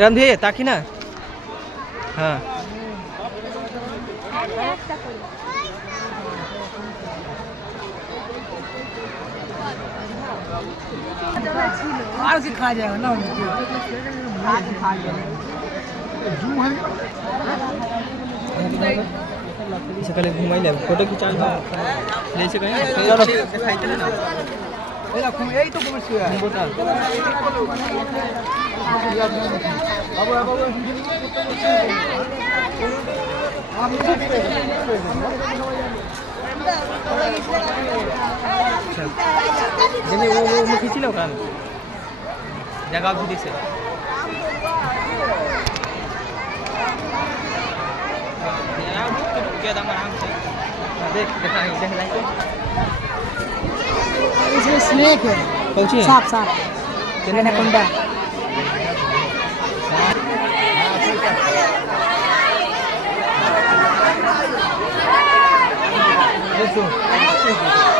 রান্ধে তাকি না হ্যাঁ আর কি খাওয়া যাবে না সকালে ঘুমাইলে ফটো খিচাই লেছে কাই চলো খাইতে না এরকম এই তো কমেছে ফটোটা বাবু বাবু जैसे वो खींची लो काम जगह भी दिखे क्या दाम आराम से देख देखा देख लाइक इसमें स्नेक है पहुंची है सांप सांप एनाकोंडा देखो